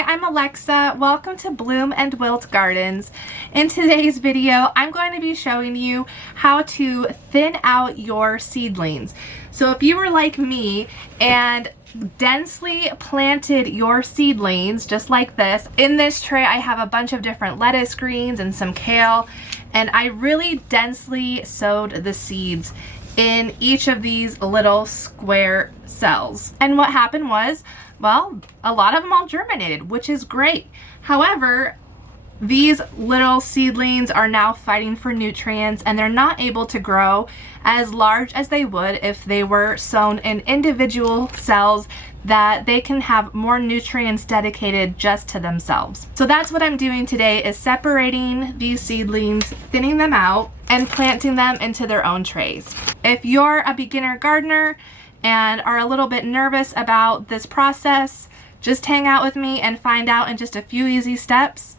Hi, I'm Alexa. Welcome to Bloom and Wilt Gardens. In today's video, I'm going to be showing you how to thin out your seedlings. So if you were like me and densely planted your seedlings just like this, in this tray I have a bunch of different lettuce greens and some kale, and I really densely sowed the seeds in each of these little square cells. And what happened was, well, a lot of them all germinated, which is great. However, these little seedlings are now fighting for nutrients and they're not able to grow as large as they would if they were sown in individual cells that they can have more nutrients dedicated just to themselves. So that's what I'm doing today, is separating these seedlings, thinning them out, and planting them into their own trays. If you're a beginner gardener and are a little bit nervous about this process, just hang out with me and find out in just a few easy steps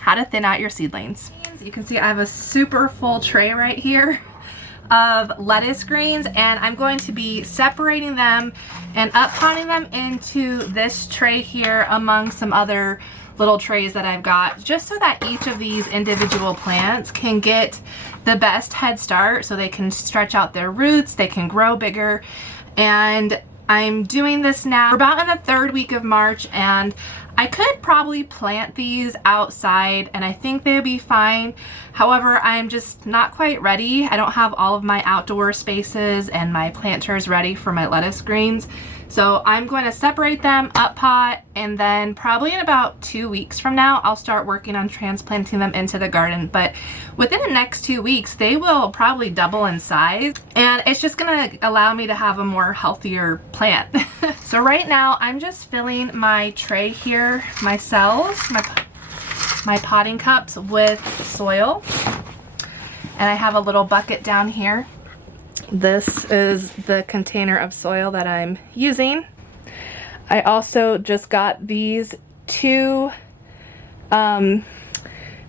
how to thin out your seedlings. You can see I have a super full tray right here of lettuce greens, and I'm going to be separating them and up-potting them into this tray here among some other little trays that I've got, just so that each of these individual plants can get the best head start so they can stretch out their roots, they can grow bigger. And I'm doing this now. We're about in the third week of March, and I could probably plant these outside and I think they'd be fine. However, I'm just not quite ready. I don't have all of my outdoor spaces and my planters ready for my lettuce greens. So I'm going to separate them, up pot, and then probably in about 2 weeks from now, I'll start working on transplanting them into the garden. But within the next 2 weeks, they will probably double in size, and it's just gonna allow me to have a more healthier plant. So right now, I'm just filling my tray here, my cells, my potting cups with soil. And I have a little bucket down here. This is the container of soil that I'm using. I also just got these two, they're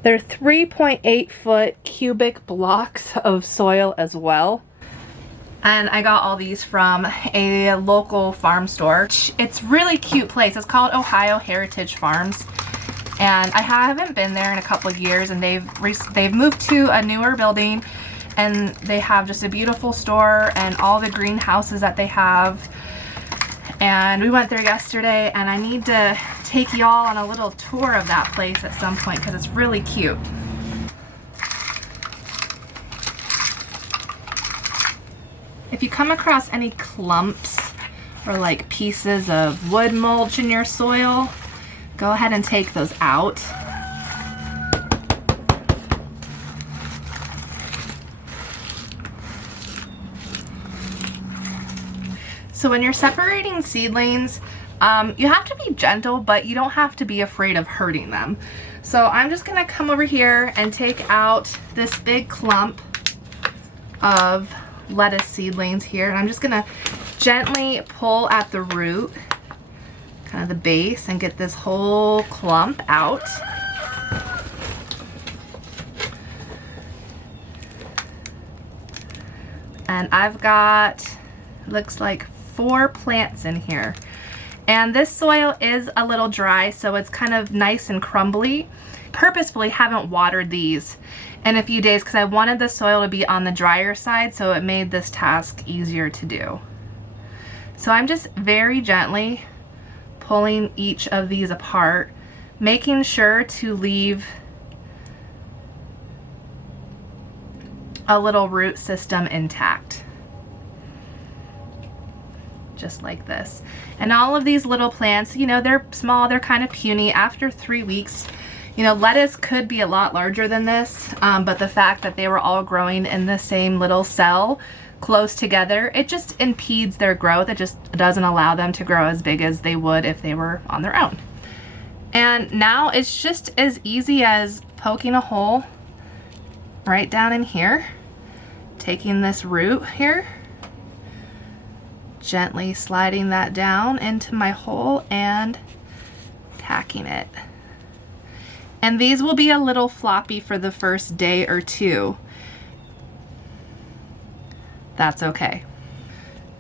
3.8 foot cubic blocks of soil as well. And I got all these from a local farm store. It's a really cute place. It's called Ohio Heritage Farms. And I haven't been there in a couple of years, and they've moved to a newer building, and they have just a beautiful store and all the greenhouses that they have. And we went there yesterday, and I need to take y'all on a little tour of that place at some point because it's really cute. If you come across any clumps or like pieces of wood mulch in your soil, go ahead and take those out. So when you're separating seedlings, you have to be gentle, but you don't have to be afraid of hurting them. So I'm just gonna come over here and take out this big clump of lettuce seedlings here. And I'm just gonna gently pull at the root, kind of the base, and get this whole clump out. And I've got, looks like 4 plants in here. And this soil is a little dry, so it's kind of nice and crumbly. Purposefully haven't watered these in a few days because I wanted the soil to be on the drier side, so it made this task easier to do. So I'm just very gently pulling each of these apart, making sure to leave a little root system intact. Just like this. And all of these little plants, you know, they're small, they're kind of puny. After 3 weeks, you know, lettuce could be a lot larger than this, but the fact that they were all growing in the same little cell close together, it just impedes their growth. It just doesn't allow them to grow as big as they would if they were on their own. And now it's just as easy as poking a hole right down in here, taking this root here, gently sliding that down into my hole and tacking it. And these will be a little floppy for the first day or two. That's okay.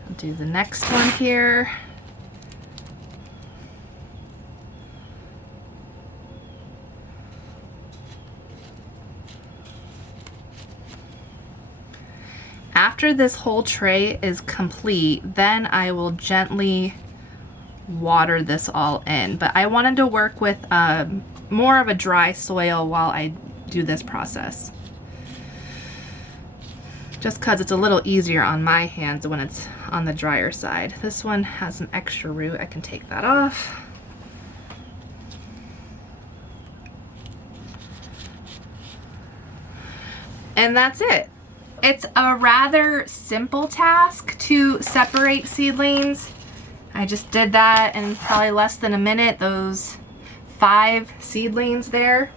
I'll do the next one here. after this whole tray is complete, then I will gently water this all in. But I wanted to work with more of a dry soil while I do this process. Just because it's a little easier on my hands when it's on the drier side. This one has some extra root. I can take that off. And that's it. It's a rather simple task to separate seedlings. I just did that in probably less than a minute, those 5 seedlings there.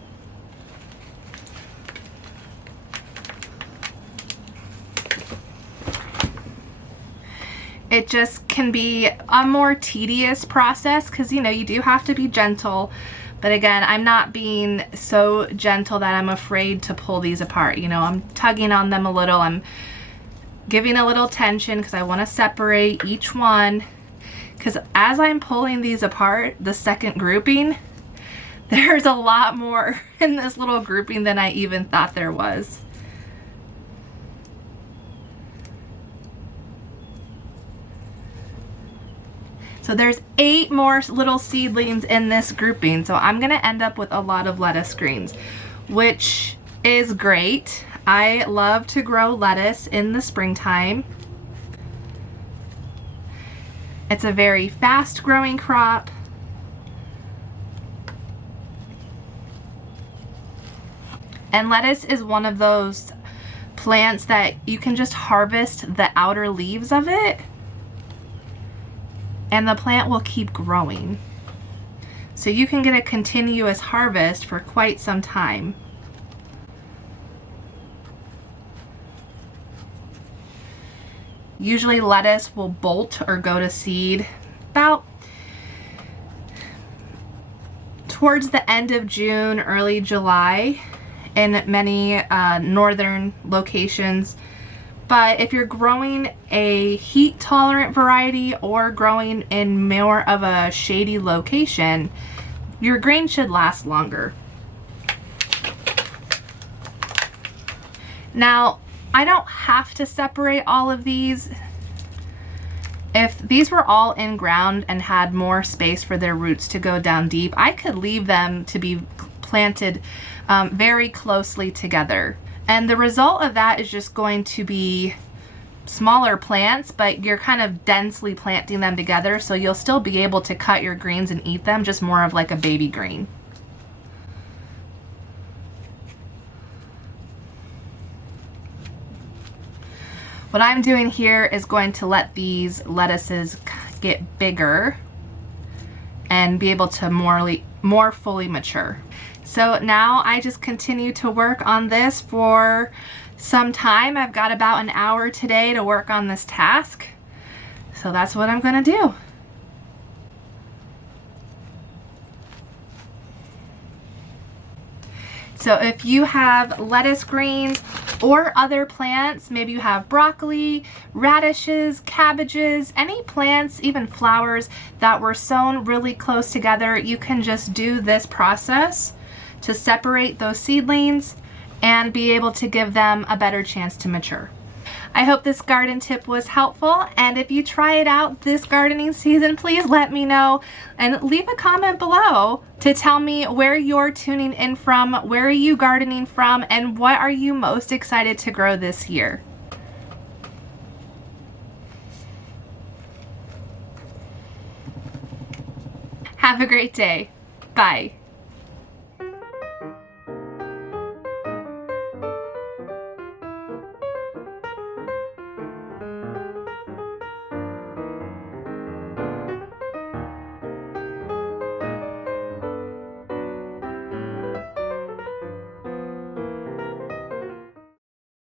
It just can be a more tedious process because, you know, you do have to be gentle. But again, I'm not being so gentle that I'm afraid to pull these apart. You know, I'm tugging on them a little. I'm giving a little tension because I want to separate each one. Because as I'm pulling these apart, the second grouping, there's a lot more in this little grouping than I even thought there was. So there's 8 more little seedlings in this grouping. So I'm gonna end up with a lot of lettuce greens, which is great. I love to grow lettuce in the springtime. It's a very fast growing crop. And lettuce is one of those plants that you can just harvest the outer leaves of it, and the plant will keep growing. So you can get a continuous harvest for quite some time. Usually lettuce will bolt or go to seed about towards the end of June, early July in many northern locations. But if you're growing a heat tolerant variety or growing in more of a shady location, your grain should last longer. Now, I don't have to separate all of these. If these were all in ground and had more space for their roots to go down deep, I could leave them to be planted very closely together. And the result of that is just going to be smaller plants, but you're kind of densely planting them together, so you'll still be able to cut your greens and eat them, just more of like a baby green. What I'm doing here is going to let these lettuces get bigger and be able to more fully mature. So now I just continue to work on this for some time. I've got about an hour today to work on this task. So that's what I'm gonna do. So if you have lettuce greens or other plants, maybe you have broccoli, radishes, cabbages, any plants, even flowers that were sown really close together, you can just do this process to separate those seedlings and be able to give them a better chance to mature. I hope this garden tip was helpful, and if you try it out this gardening season, please let me know and leave a comment below to tell me where you're tuning in from, where are you gardening from, and what are you most excited to grow this year. Have a great day. Bye.